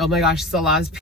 Oh my gosh, Salah's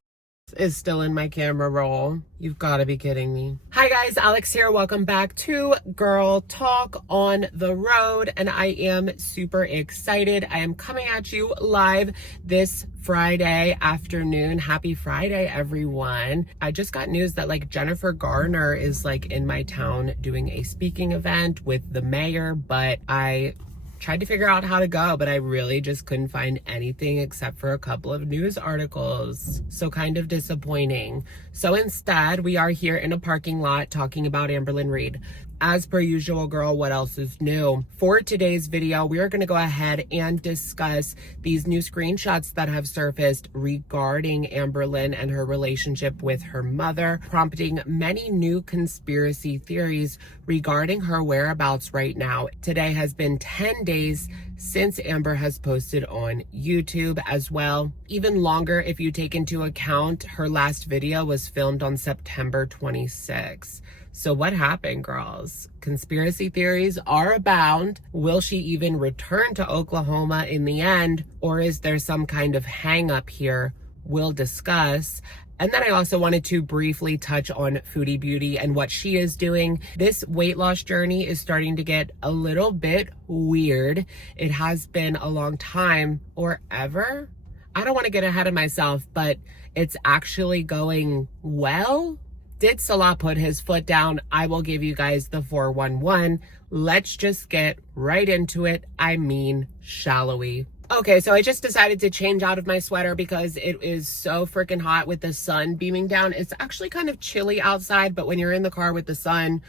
is still in my camera roll. You've got to be kidding me. Hi guys, Alex here. Welcome back to Girl Talk on the Road, and I am super excited. I am coming at you live this Friday afternoon. Happy Friday, everyone. I just got news that like Jennifer Garner is like in my town doing a speaking event with the mayor, but I tried to figure out how to go, but I really just couldn't find anything except for a couple of news articles. So kind of disappointing. So instead, we are here in a parking lot talking about Amberlynn Reid. As per usual, girl, what else is new? For today's video, we are going to go ahead and discuss these new screenshots that have surfaced regarding Amberlynn and her relationship with her mother, prompting many new conspiracy theories regarding her whereabouts right now. Today has been 10 days since Amber has posted on YouTube as well. Even longer if you take into account her last video was filmed on September 26th. So what happened, girls? Conspiracy theories are abound. Will she even return to Oklahoma in the end? Or is there some kind of hang up here? We'll discuss. And then I also wanted to briefly touch on Foodie Beauty and what she is doing. This weight loss journey is starting to get a little bit weird. It has been a long time, or ever. I don't want to get ahead of myself, but it's actually going well. Did Salah put his foot down? I will give you guys the 411. Let's just get right into it. I mean, shall we? Okay, so I just decided to change out of my sweater because it is so freaking hot with the sun beaming down. It's actually kind of chilly outside, but when you're in the car with the sun,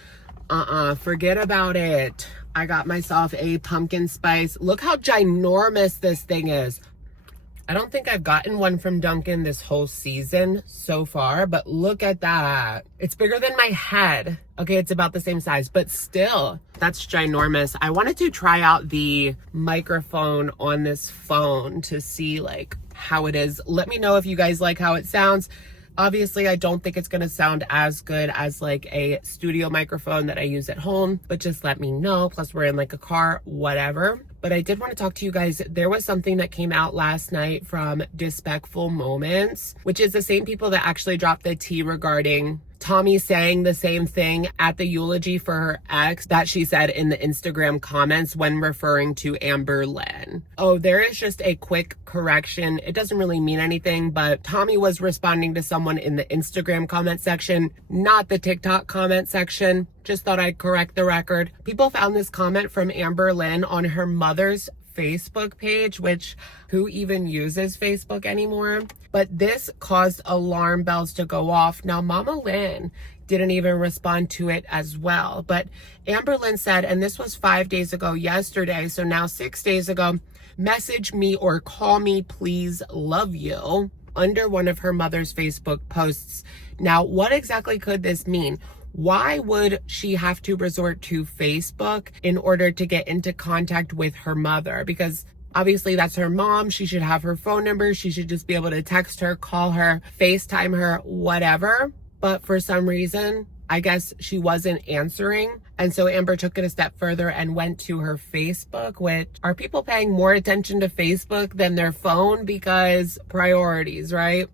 forget about it. I got myself a pumpkin spice. Look how ginormous this thing is. I don't think I've gotten one from Dunkin' this whole season so far, but look at that. It's bigger than my head. Okay, it's about the same size, but still, that's ginormous. I wanted to try out the microphone on this phone to see like how it is. Let me know if you guys like how it sounds. Obviously, I don't think it's gonna sound as good as like a studio microphone that I use at home, but just let me know. Plus we're in like a car, whatever. But I did want to talk to you guys. There was something that came out last night from Despectful Moments, which is the same people that actually dropped the tea regarding Tommy saying the same thing at the eulogy for her ex that she said in the Instagram comments when referring to Amberlynn. Oh, there is just a quick correction. It doesn't really mean anything, but Tommy was responding to someone in the Instagram comment section, not the TikTok comment section. Just thought I'd correct the record. People found this comment from Amberlynn on her mother's Facebook page, which who even uses Facebook anymore? But this caused alarm bells to go off. Now, MamaLynn didn't even respond to it as well. But Amberlynn said, and this was 5 days ago yesterday, so now 6 days ago, message me or call me, please, love you, under one of her mother's Facebook posts. Now, what exactly could this mean? Why would she have to resort to Facebook in order to get into contact with her mother? Because obviously that's her mom. She should have her phone number. She should just be able to text her, call her, FaceTime her, whatever. But for some reason, I guess she wasn't answering. And so Amber took it a step further and went to her Facebook, which are people paying more attention to Facebook than their phone? Because priorities, right?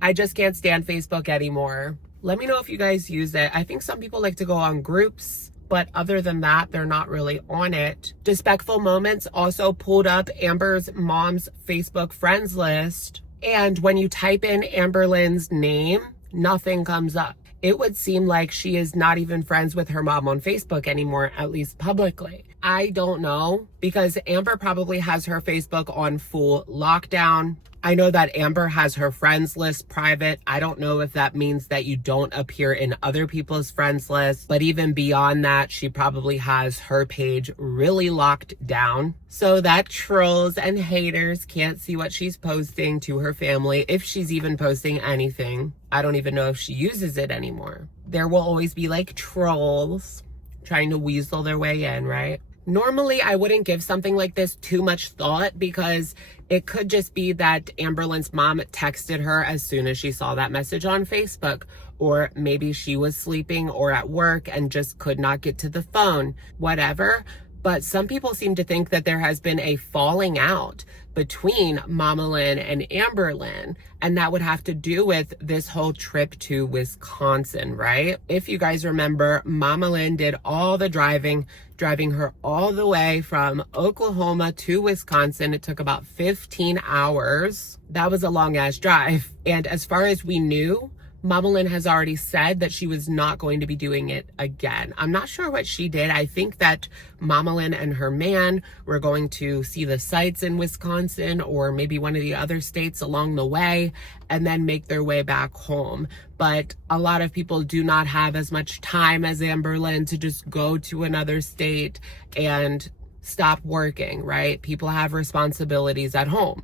I just can't stand Facebook anymore. Let me know if you guys use it. I think some people like to go on groups, but other than that, they're not really on it. Despectful Moments also pulled up Amber's mom's Facebook friends list. And when you type in Amberlynn's name, nothing comes up. It would seem like she is not even friends with her mom on Facebook anymore, at least publicly. I don't know, because Amber probably has her Facebook on full lockdown. I know that Amber has her friends list private. I don't know if that means that you don't appear in other people's friends lists, but even beyond that, she probably has her page really locked down so that trolls and haters can't see what she's posting to her family, if she's even posting anything. I don't even know if she uses it anymore. There will always be like trolls trying to weasel their way in, right? Normally, I wouldn't give something like this too much thought because it could just be that Amberlynn's mom texted her as soon as she saw that message on Facebook, or maybe she was sleeping or at work and just could not get to the phone, whatever. But some people seem to think that there has been a falling out between MamaLynn and Amberlynn. And that would have to do with this whole trip to Wisconsin, right? If you guys remember, MamaLynn did all the driving her all the way from Oklahoma to Wisconsin. It took about 15 hours. That was a long ass drive. And as far as we knew, MamaLynn has already said that she was not going to be doing it again. I'm not sure what she did. I think that MamaLynn and her man were going to see the sights in Wisconsin or maybe one of the other states along the way and then make their way back home. But a lot of people do not have as much time as Amberlynn to just go to another state and stop working, right? People have responsibilities at home.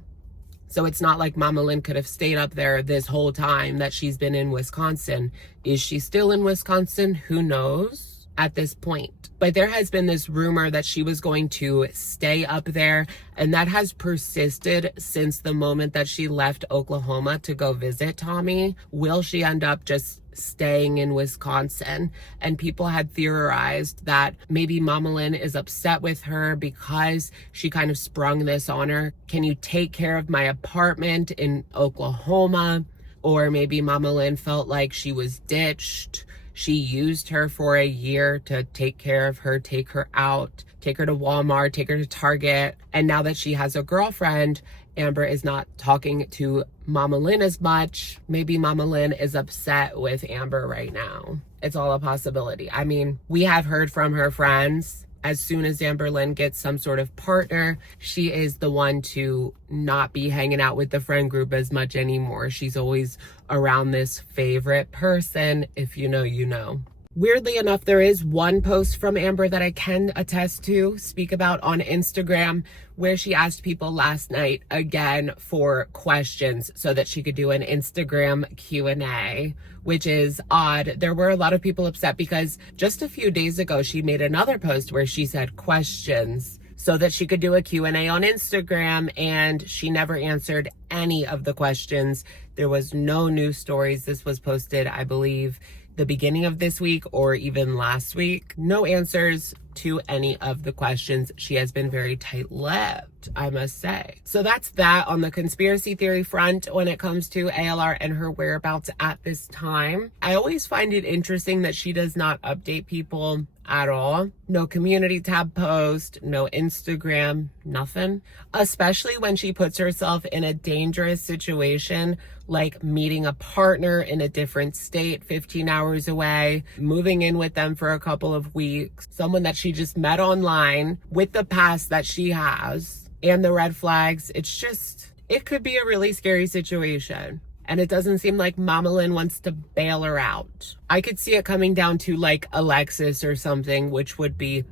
So it's not like MamaLynn could have stayed up there this whole time that she's been in Wisconsin. Is she still in Wisconsin? Who knows at this point. But there has been this rumor that she was going to stay up there, and that has persisted since the moment that she left Oklahoma to go visit Tommy. Will she end up just staying in Wisconsin? And people had theorized that maybe MamaLynn is upset with her because she kind of sprung this on her. Can you take care of my apartment in Oklahoma? Or maybe MamaLynn felt like she was ditched. She used her for a year to take care of her, take her out, take her to Walmart, take her to Target. And now that she has a girlfriend, Amber is not talking to MamaLynn as much. Maybe MamaLynn is upset with Amber right now. It's all a possibility. I mean, we have heard from her friends. As soon as Amberlynn gets some sort of partner, she is the one to not be hanging out with the friend group as much anymore. She's always around this favorite person. If you know, you know. Weirdly enough, there is one post from Amber that I can attest to, speak about on Instagram, where she asked people last night again for questions so that she could do an Instagram Q&A, which is odd. There were a lot of people upset because just a few days ago, she made another post where she said questions so that she could do a Q&A on Instagram, and she never answered any of the questions. There was no news stories. This was posted, I believe, the beginning of this week or even last week. No answers to any of the questions. She has been very tight-lipped, I must say. So that's that on the conspiracy theory front when it comes to ALR and her whereabouts at this time. I always find it interesting that she does not update people at all. No community tab post, no Instagram, nothing. Especially when she puts herself in a dangerous situation, like meeting a partner in a different state 15 hours away, moving in with them for a couple of weeks, someone that she just met online with the past that she has and the red flags. It's just, it could be a really scary situation. And it doesn't seem like MamaLynn wants to bail her out. I could see it coming down to like Alexis or something, which would be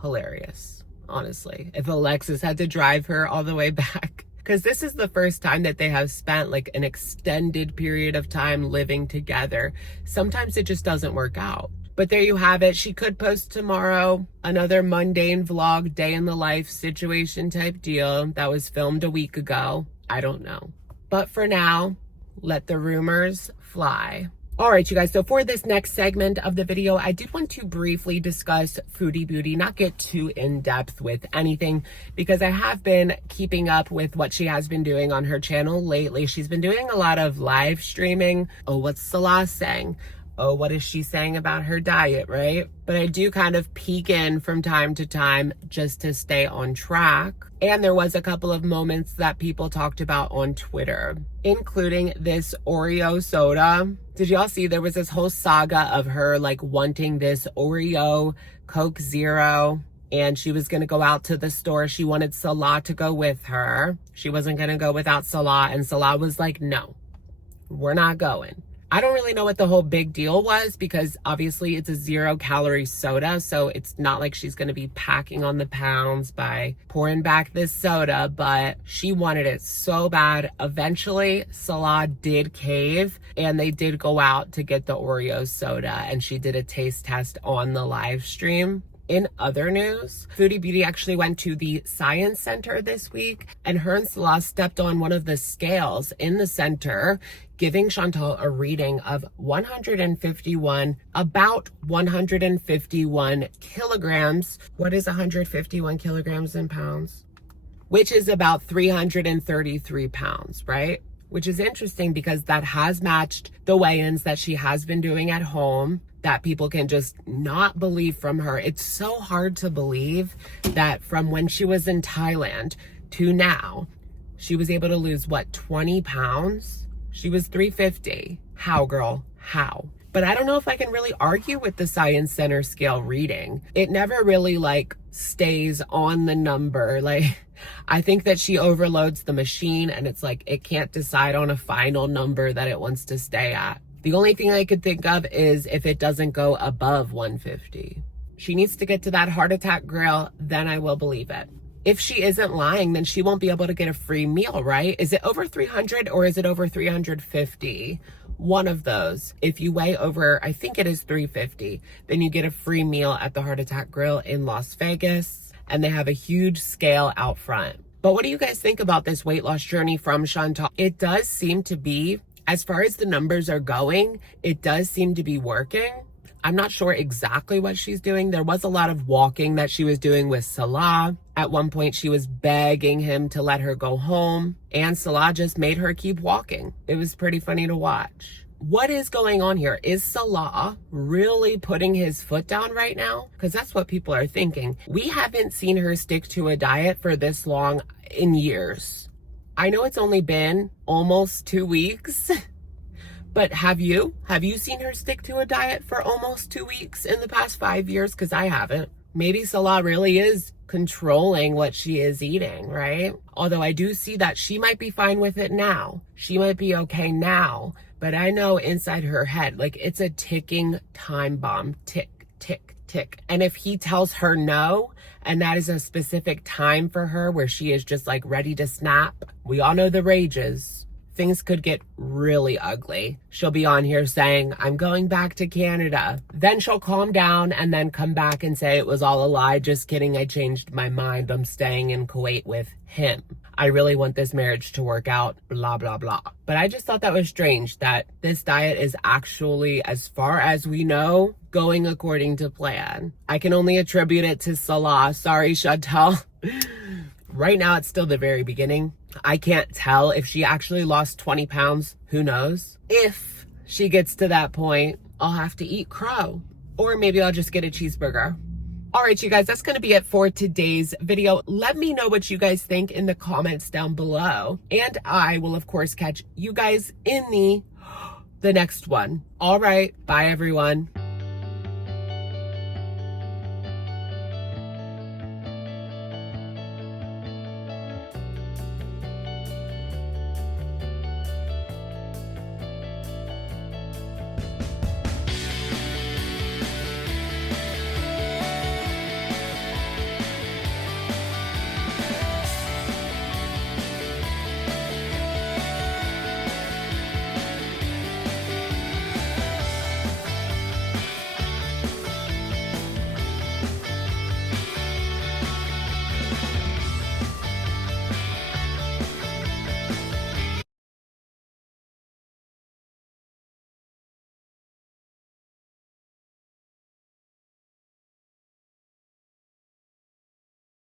hilarious, honestly. If Alexis had to drive her all the way back. Because this is the first time that they have spent like an extended period of time living together. Sometimes it just doesn't work out. But there you have it. She could post tomorrow another mundane vlog, day in the life situation type deal that was filmed a week ago. I don't know. But for now, let the rumors fly. All right, you guys, so for this next segment of the video, I did want to briefly discuss Foodie Beauty, not get too in-depth with anything, because I have been keeping up with what she has been doing on her channel lately. She's been doing a lot of live streaming. Oh, what's Salah saying? Oh, what is she saying about her diet, right? But I do kind of peek in from time to time just to stay on track. And there was a couple of moments that people talked about on Twitter, including this Oreo soda. Did y'all see there was this whole saga of her like wanting this Oreo Coke Zero, and she was going to go out to the store. She wanted Salah to go with her. She wasn't going to go without Salah, and Salah was like, no, we're not going. I don't really know what the whole big deal was, because obviously it's a 0-calorie soda, so it's not like she's going to be packing on the pounds by pouring back this soda, but she wanted it so bad. Eventually, Salah did cave, and they did go out to get the Oreo soda, and she did a taste test on the live stream. In other news, Foodie Beauty actually went to the Science Center this week, and her and Salah stepped on one of the scales in the center, giving Chantal a reading of about 151 kilograms. What is 151 kilograms in pounds? which is about 333 pounds, right? Which is interesting because that has matched the weigh-ins that she has been doing at home that people can just not believe from her. It's so hard to believe that from when she was in Thailand to now, she was able to lose, what, 20 pounds? She was 350. How, girl? How? But I don't know if I can really argue with the Science Center scale reading. It never really stays on the number. I think that she overloads the machine and it's it can't decide on a final number that it wants to stay at. The only thing I could think of is if it doesn't go above 150. She needs to get to that heart attack grill, then I will believe it. If she isn't lying, then she won't be able to get a free meal, right? Is it over 300 or is it over 350? One of those. If you weigh over, I think it is 350, then you get a free meal at the Heart Attack Grill in Las Vegas, and they have a huge scale out front. But what do you guys think about this weight loss journey from Chantal? It does seem to be, as far as the numbers are going, it does seem to be working. I'm not sure exactly what she's doing. There was a lot of walking that she was doing with Salah. At one point, she was begging him to let her go home, and Salah just made her keep walking. It was pretty funny to watch. What is going on here? Is Salah really putting his foot down right now? Because that's what people are thinking. We haven't seen her stick to a diet for this long in years. I know it's only been almost 2 weeks. But have you seen her stick to a diet for almost 2 weeks in the past 5 years? Because I haven't. Maybe Salah really is controlling what she is eating, right? Although I do see that she might be fine with it now. She might be okay now. But I know inside her head, it's a ticking time bomb. Tick, tick, tick. And if he tells her no, and that is a specific time for her where she is just ready to snap, we all know the rages. Things could get really ugly. She'll be on here saying, I'm going back to Canada. Then she'll calm down and then come back and say it was all a lie. Just kidding. I changed my mind. I'm staying in Kuwait with him. I really want this marriage to work out, blah, blah, blah. But I just thought that was strange that this diet is actually, as far as we know, going according to plan. I can only attribute it to Salah. Sorry, Chantal. Right now, it's still the very beginning. I can't tell if she actually lost 20 pounds. Who knows? If she gets to that point, I'll have to eat crow. Or maybe I'll just get a cheeseburger. All right, you guys, that's going to be it for today's video. Let me know what you guys think in the comments down below. And I will, of course, catch you guys in the next one. All right. Bye, everyone.